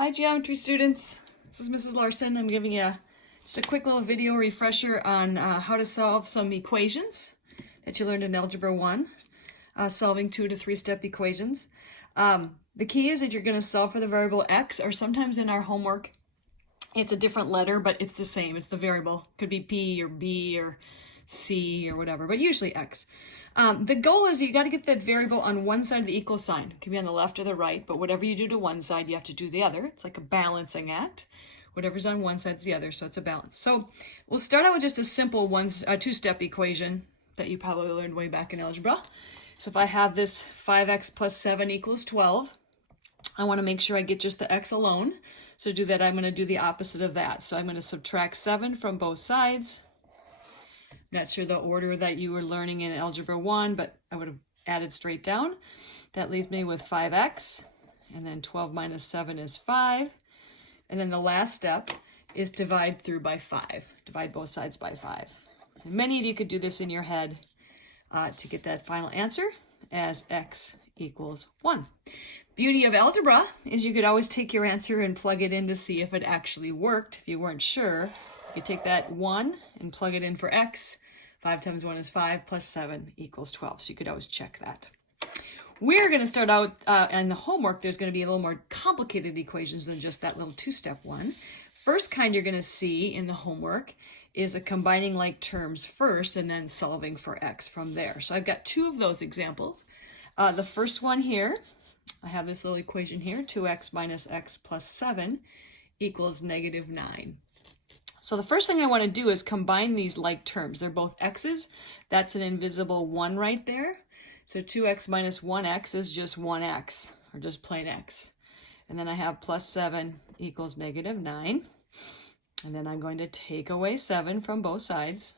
Hi geometry students, this is Mrs. Larson. I'm giving you just a quick little video refresher on how to solve some equations that you learned in Algebra 1, solving 2 to 3 step equations. The key is that you're going to solve for the variable x, or sometimes in our homework it's a different letter, but it's the same. It's the variable. Could be p or b or c or whatever, but usually x. The goal is you got to get that variable on one side of the equal sign. It can be on the left or the right, but whatever you do to one side, you have to do the other. It's like a balancing act. Whatever's on one side's the other, so it's a balance. So we'll start out with just a simple two-step equation that you probably learned way back in algebra. So if I have this 5x plus 7 equals 12, I want to make sure I get just the x alone. So to do that, I'm going to do the opposite of that. So I'm going to subtract 7 from both sides. Not sure the order that you were learning in Algebra 1, but I would have added straight down. That leaves me with 5x, and then 12 minus 7 is 5. And then the last step is divide through by 5. Divide both sides by 5. And many of you could do this in your head to get that final answer as x equals 1. Beauty of algebra is you could always take your answer and plug it in to see if it actually worked. If you weren't sure, you take that 1 and plug it in for x. 5 times 1 is 5 plus 7 equals 12. So you could always check that. We're going to start out in the homework. There's going to be a little more complicated equations than just that little two-step one. First kind you're going to see in the homework is a combining like terms first and then solving for x from there. So I've got two of those examples. The first one here, I have this little equation here, 2x minus x plus 7 equals negative 9. So the first thing I want to do is combine these like terms. They're both x's. That's an invisible 1 right there. So 2x minus 1x is just 1x, or just plain x. And then I have plus 7 equals negative 9. And then I'm going to take away 7 from both sides.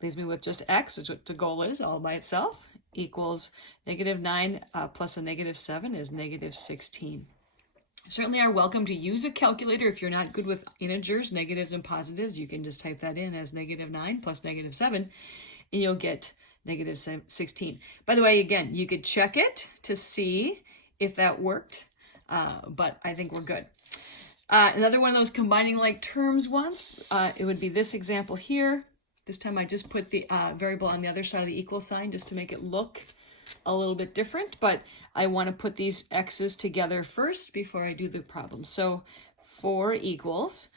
Leaves me with just x, is what the goal is, all by itself, equals negative 9 plus a negative 7 is negative 16. Certainly are welcome to use a calculator. If you're not good with integers, negatives and positives, you can just type that in as negative 9 plus negative 7, and you'll get negative 16. By the way, again, you could check it to see if that worked, but I think we're good. Another one of those combining like terms ones, it would be this example here. This time I just put the variable on the other side of the equal sign just to make it look a little bit different, but I want to put these x's together first before I do the problem. So 4 equals,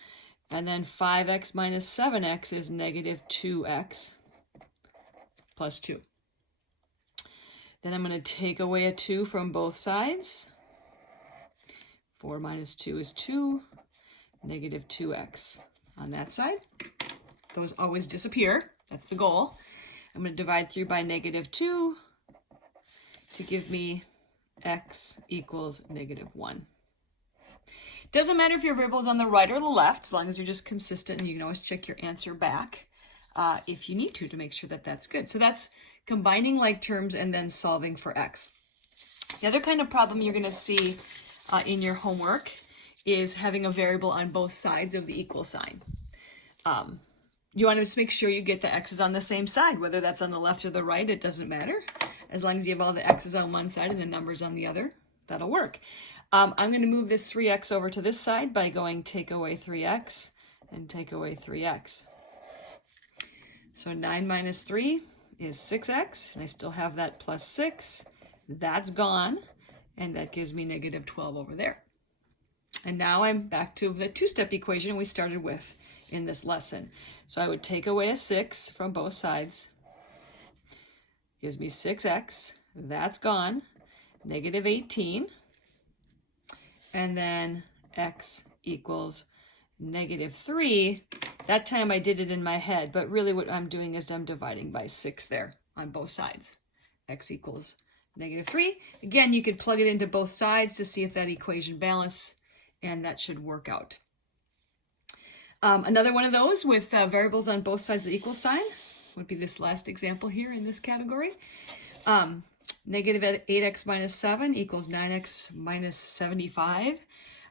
and then 5x minus 7x is negative 2x plus 2. Then I'm going to take away a 2 from both sides. 4 minus 2 is 2, negative 2x on that side. Those always disappear. That's the goal. I'm going to divide through by negative 2 to give me x equals negative 1. Doesn't matter if your variable is on the right or the left, as long as you're just consistent, and you can always check your answer back if you need to make sure that that's good. So that's combining like terms and then solving for x. The other kind of problem you're going to see in your homework is having a variable on both sides of the equal sign. You want to just make sure you get the x's on the same side, whether that's on the left or the right, it doesn't matter. As long as you have all the x's on one side and the numbers on the other, that'll work. I'm going to move this 3x over to this side by going take away 3x and take away 3x. So 9 minus 3 is 6x, and I still have that plus 6. That's gone, and that gives me negative 12 over there. And now I'm back to the two-step equation we started with in this lesson. So I would take away a 6 from both sides. Gives me 6x. That's gone. Negative 18. And then x equals negative 3. That time I did it in my head, but really what I'm doing is I'm dividing by 6 there on both sides. X equals negative 3. Again, you could plug it into both sides to see if that equation balances, and that should work out. Another one of those with variables on both sides of the equal sign would be this last example here in this category. Negative 8x minus 7 equals 9x minus 75.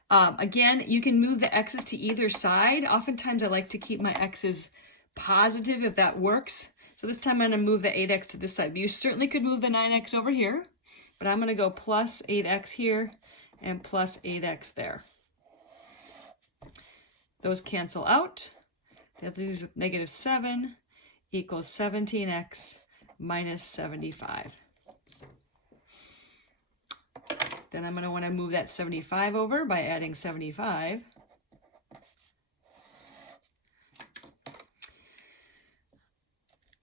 Again, you can move the x's to either side. Oftentimes I like to keep my x's positive if that works. So this time I'm going to move the 8x to this side. But you certainly could move the 9x over here, but I'm going to go plus 8x here and plus 8x there. Those cancel out. That leaves with negative 7 equals 17x minus 75. Then I'm going to want to move that 75 over by adding 75.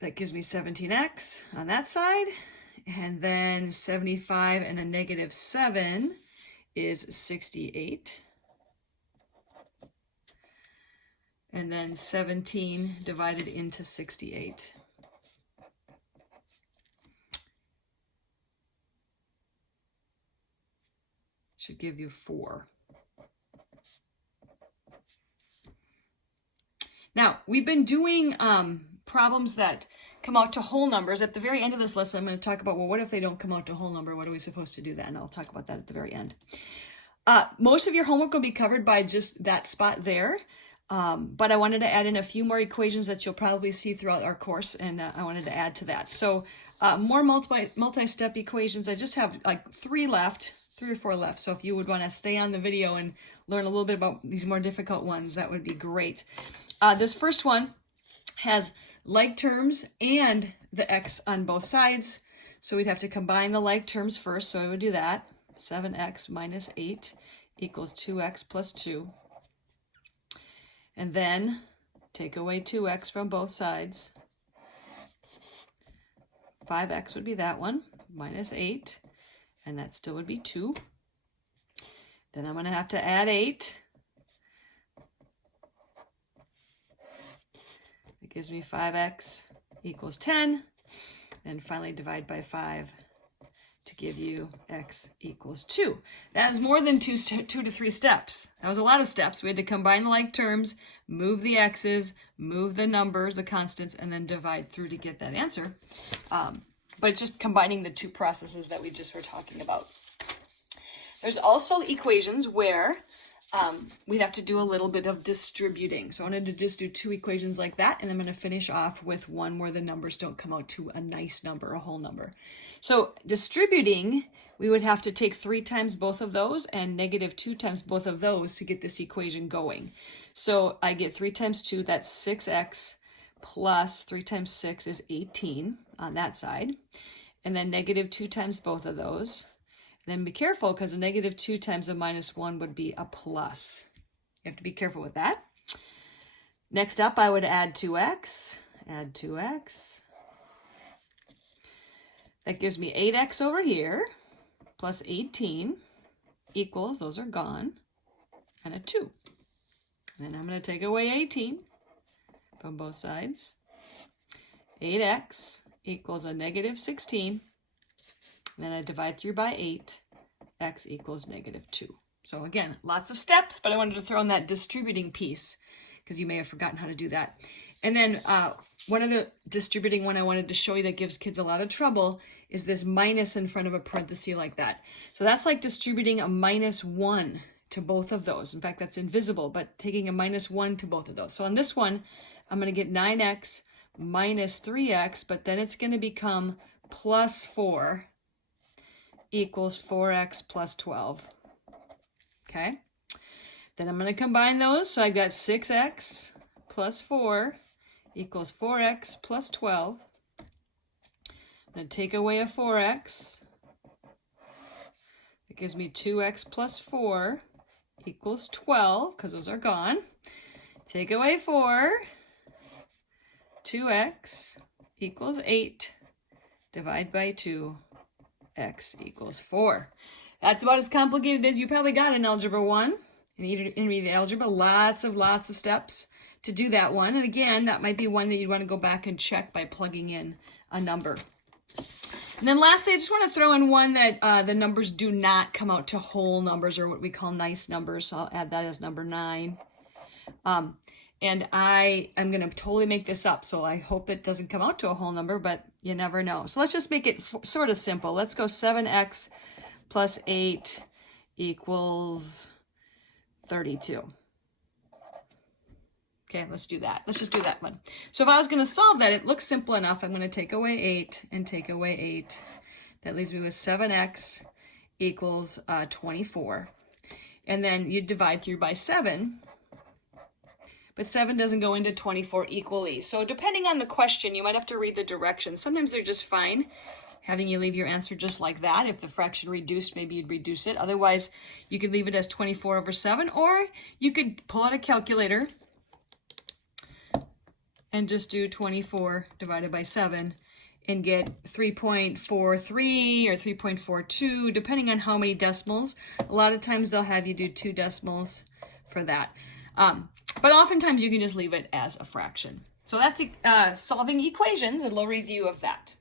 That gives me 17x on that side. And then 75 and a negative 7 is 68. And then 17 divided into 68. Should give you 4. Now, we've been doing problems that come out to whole numbers. At the very end of this lesson, I'm going to talk about, well, what if they don't come out to whole number? What are we supposed to do then? And I'll talk about that at the very end. Most of your homework will be covered by just that spot there. But I wanted to add in a few more equations that you'll probably see throughout our course, and I wanted to add to that. So more multi-step equations. I just have like 3 or 4 left. So if you would want to stay on the video and learn a little bit about these more difficult ones, that would be great. This first one has like terms and the x on both sides. So we'd have to combine the like terms first. So I would do that. 7x minus 8 equals 2x plus 2. And then take away 2x from both sides. 5x would be that one, minus 8. And that still would be 2. Then I'm going to have to add 8. That gives me 5x equals 10. And finally divide by 5 to give you x equals 2. That is more than 2 to 3 steps. That was a lot of steps. We had to combine the like terms, move the x's, move the numbers, the constants, and then divide through to get that answer. But it's just combining the 2 processes that we just were talking about. There's also equations where we'd have to do a little bit of distributing. So I wanted to just do 2 equations like that, and I'm going to finish off with one where the numbers don't come out to a nice number, a whole number. So distributing, we would have to take 3 times both of those and negative 2 times both of those to get this equation going. So I get 3 times 2, that's 6x, plus 3 times 6 is 18 on that side. And then negative 2 times both of those. Then be careful, because a negative 2 times a minus 1 would be a plus. You have to be careful with that. Next up, I would add 2x. Add 2x. That gives me 8x over here, plus 18 equals, those are gone, and a 2. Then I'm going to take away 18 from both sides. 8x equals a negative 16. Then I divide through by 8, x equals negative 2. So again, lots of steps, but I wanted to throw in that distributing piece because you may have forgotten how to do that. And then one of the distributing one I wanted to show you that gives kids a lot of trouble is this minus in front of a parenthesis like that. So that's like distributing a minus 1 to both of those. In fact, that's invisible, but taking a minus 1 to both of those. So on this one, I'm going to get 9x minus 3x, but then it's going to become plus 4 equals 4x plus 12. Okay? Then I'm going to combine those. So I've got 6x plus 4 equals 4x plus 12. I'm going to take away a 4x. It gives me 2x plus 4 equals 12, because those are gone. Take away 4. 2x equals 8. Divide by 2. X equals 4. That's about as complicated as you probably got in Algebra 1. In intermediate algebra, lots of steps to do that one. And again, that might be one that you want to go back and check by plugging in a number. And then lastly, I just want to throw in one that the numbers do not come out to whole numbers, or what we call nice numbers. So I'll add that as number 9. And I am going to totally make this up, so I hope it doesn't come out to a whole number, but you never know. So let's just make it sort of simple. Let's go 7x plus 8 equals 32. Okay, let's do that. Let's just do that one. So if I was going to solve that, it looks simple enough. I'm going to take away 8 and take away 8. That leaves me with 7x equals 24. And then you divide through by 7. But 7 doesn't go into 24 equally. So depending on the question, you might have to read the directions. Sometimes they're just fine, having you leave your answer just like that. If the fraction reduced, maybe you'd reduce it. Otherwise, you could leave it as 24 over 7, or you could pull out a calculator and just do 24 divided by 7 and get 3.43 or 3.42, depending on how many decimals. A lot of times they'll have you do 2 decimals for that. But oftentimes you can just leave it as a fraction. So that's solving equations, a little review of that.